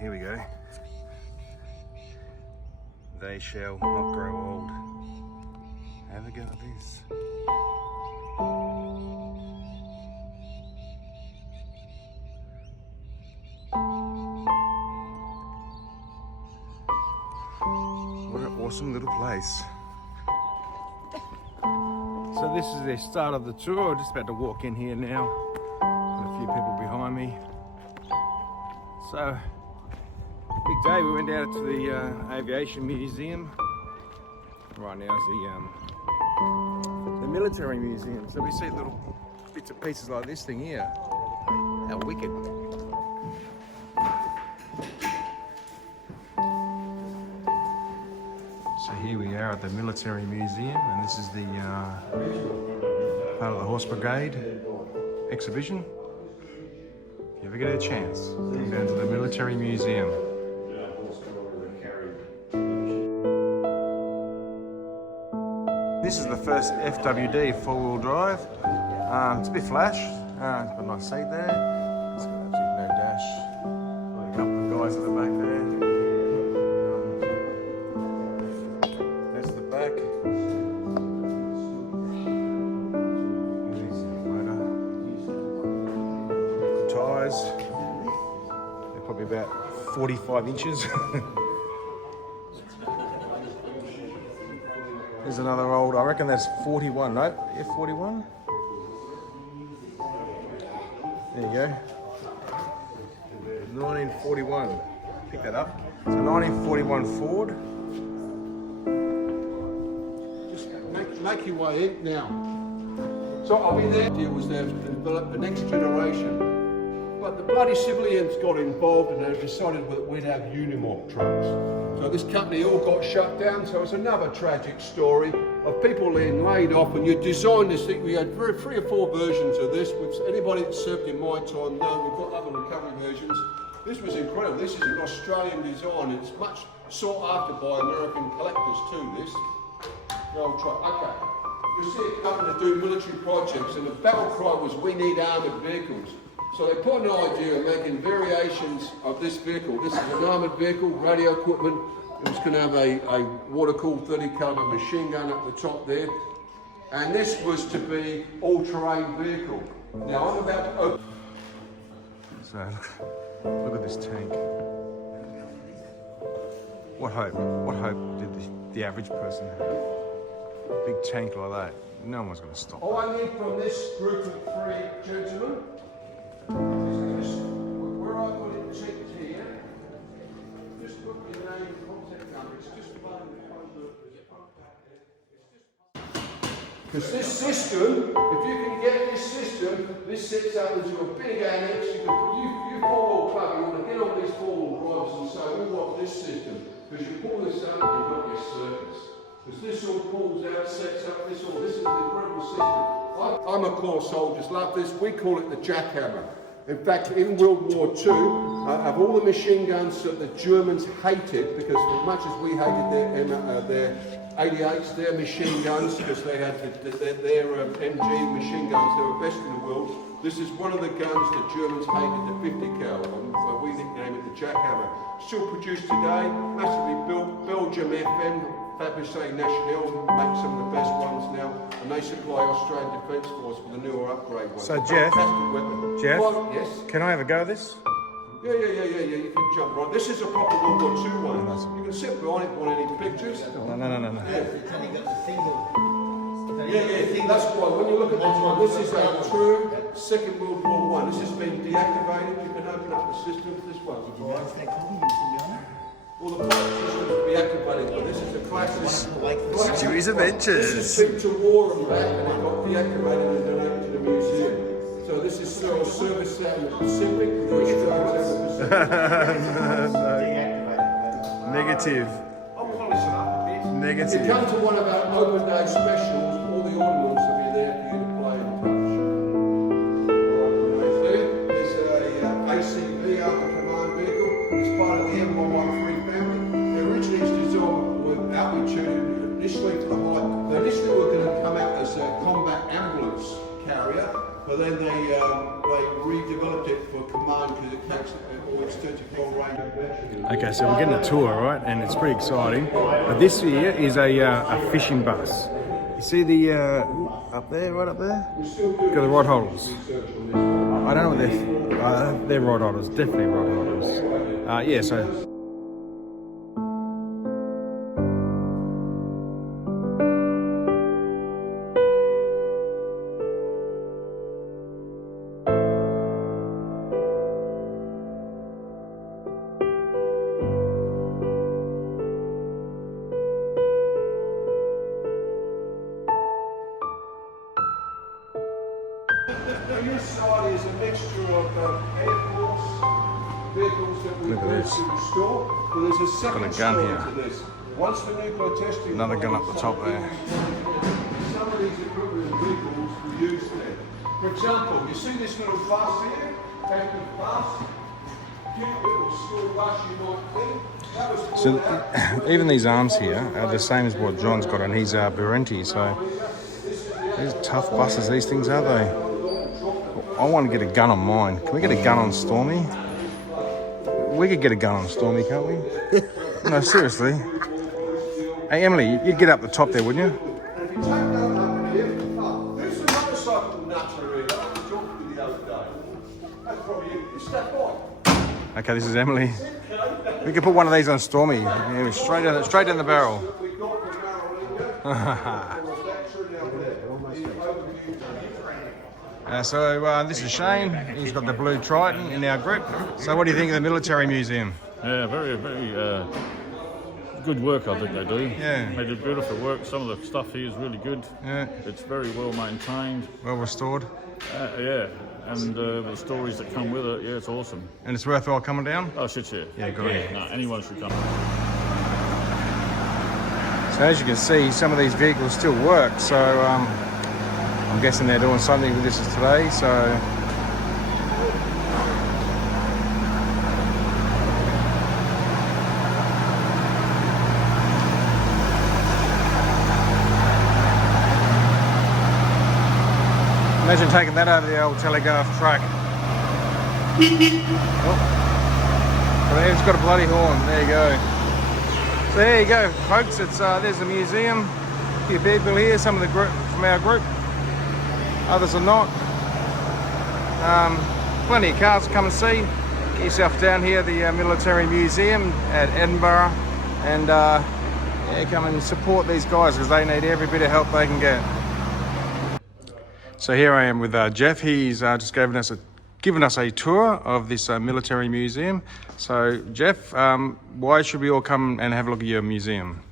here we go. They shall not grow old. Have a go at this. What an awesome little place. So this is the start of the tour. We're just about to walk in here now. Got a few people behind me. So, big day. We went out to the aviation museum. Right now is the military museum. So we see little bits and pieces like this thing here. How wicked. So here we are at the military museum, and this is the part of the Horse Brigade exhibition. If you ever get a chance, come down to the military museum. This is the first FWD four-wheel drive. It's a bit flash, it's got a nice seat there. It's got absolutely no dash. A couple of guys at the back there. That's the back. Good tyres. They're probably about 45 inches. There's another old, I reckon that's 41, no? F41? There you go. 1941. Pick that up. It's a 1941 Ford. Just make your way in now. So I'll be there. The idea was there to develop the next generation. But the bloody civilians got involved and they decided that we'd have Unimog trucks. So this company all got shut down, so it's another tragic story of people being laid off, and you designed this thing. We had 3 or 4 versions of this, which anybody that served in my time know. We've got other recovery versions. This was incredible. This is an Australian design, and it's much sought after by American collectors too, this. The old truck. Okay. You see it coming to do military projects, and the battle cry was, we need armoured vehicles. So they put an idea of making variations of this vehicle. This is an armoured vehicle, radio equipment. It was going to have a water-cooled 30 calibre machine gun up the top there. And this was to be all-terrain vehicle. Now I'm about to open. So look at this tank. What hope did the average person have? A big tank like that, no one's going to stop. All I need from this group of 3 gentlemen is just where I put it checked here, just put your name, contact number. It's just phone number. Because this system, if you can get this system, this sits up into a big annex. You can put you 4-wheel plug, you want to get on these 4-wheel drives and say, we want this system. Because you pull this up, you've got your circuits. Because this all pulls out, sets up this all. This is an incredible system. I'm a core soldiers, love this. We call it the jackhammer. In fact, in World War II, of all the machine guns that the Germans hated, because as much as we hated their 88s, their machine guns, because they had their MG machine guns, they were best in the world. This is one of the guns the Germans hated, the 50 cal, and we nickname it the jackhammer. Still produced today, massively built, Belgium FN, Fabrice National make some of the best ones now, and they supply Australian Defence Force with the newer upgrade ones. So Jeff, Well, yes? can I have a go at this? Yeah, you can jump right. This is a proper World War II one. You can sit behind it, want any pictures? No. Yeah, that's right. When you look at this one, this is a true Second World War I. This has been deactivated. You can open up the system. This one. All the parts systems be activated, but this is a classic. Stuies Adventures. This has been to war and back, and it got deactivated and donated to the museum. So this is still a service out in the Pacific, the Australians out in the Pacific. Negative. I'll polish it up a bit. Negative. If you come to one of our open day specials, all the ordnance will be there for you to play and touch. There's a ACV, Armored Command Vehicle. It's part of the M113 family. They originally was designed with altitude initially to the height. They initially were going to come out as a combat ambulance carrier, but then they redeveloped it for command because it takes all extensive long range. Okay, so we're getting a tour, right, and it's pretty exciting. But this here is a fishing bus. You see the up there, right up there? Got the rod holders. I don't know what they're rod holders, definitely rod holders. Yeah, so. On this side is a mixture of Air Force vehicles that we need to restore, but there's a second story to this. Once the nuclear testing... Another gun up the top there. Some of these equivalent vehicles we use there. For example, you see this little bus here, active bus, cute little school bus you might think. So even these arms here are the same as what John's got on his Berenti, so these tough buses these things, are they? I want to get a gun on mine. Can we get a gun on Stormy? We could get a gun on Stormy, can't we? No, seriously. Hey, Emily, you'd get up the top there, wouldn't you? And if you take that up here, there's a motorcycle nutter here. I was talking to the other day. That's probably you. You step on. Okay, this is Emily. We could put one of these on Stormy. Yeah, straight down the barrel. We got from Marilyn. So this is Shane. He's got the blue Triton in our group. So what do you think of the military museum? Yeah, very good work, I think they do. Yeah. They do beautiful work. Some of the stuff here is really good. Yeah. It's very well maintained. Well restored. Yeah, and the stories that come with it, yeah, it's awesome. And it's worthwhile coming down? Oh, shit, yeah. Yeah, good. Yeah, no, anyone should come. So as you can see, some of these vehicles still work. So I'm guessing they're doing something with this today. So imagine taking that over the old telegraph track. Oh, well, it's got a bloody horn. There you go. So there you go, folks. It's there's the museum. A few people here. Some of the group from our group. Others are not. Plenty of cars to come and see. Get yourself down here at the Military Museum at Edinburgh, and yeah, come and support these guys because they need every bit of help they can get. So here I am with Jeff. He's just given us a tour of this military museum. So Jeff, why should we all come and have a look at your museum?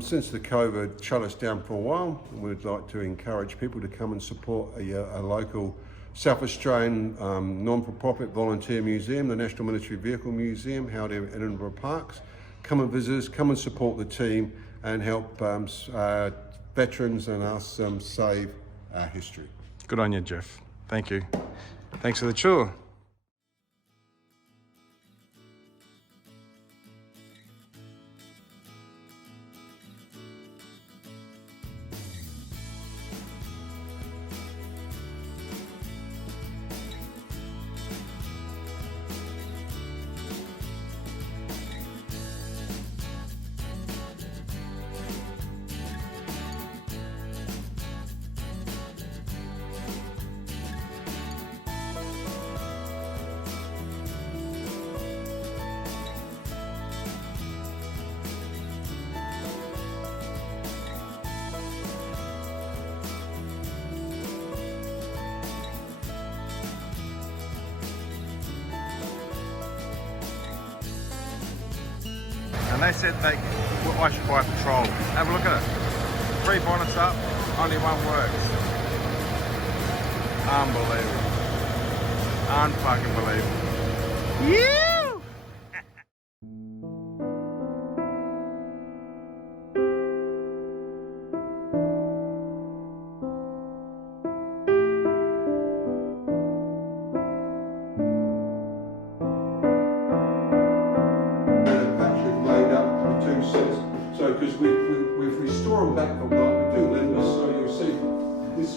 Since the COVID shut us down for a while, we'd like to encourage people to come and support a local South Australian non-for-profit volunteer museum, the National Military Vehicle Museum, held in Edinburgh Parks. Come and visit us, come and support the team and help veterans and us save our history. Good on you, Jeff. Thank you. Thanks for the tour. And they said I should buy a patrol. Have a look at it. 3 bonnets up, only one works. Unbelievable. Unfucking believable. Yeah! So, because we've restored them back from what we do, then so you see this.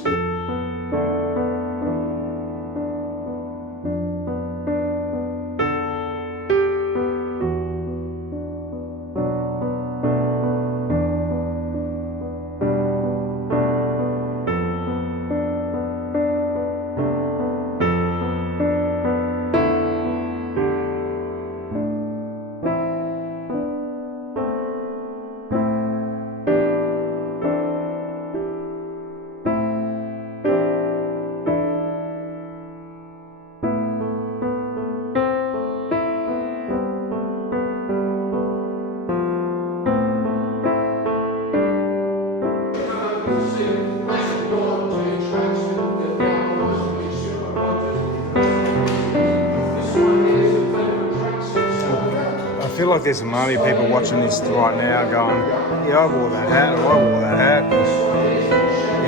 like there's some army people watching this right now going, yeah, I wore that hat, or I wore that hat, the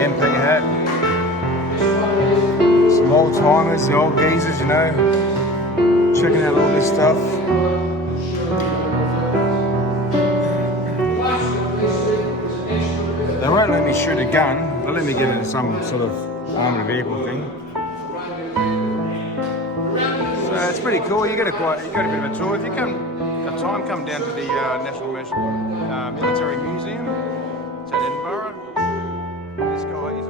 MP hat. Some old timers, the old geezers, you know, checking out all this stuff. They won't let me shoot a gun, they'll let me get into some sort of armoured vehicle thing. So it's pretty cool. You get a bit of a tour. If you come down to the National Military Museum. It's at Edinburgh. This guy is a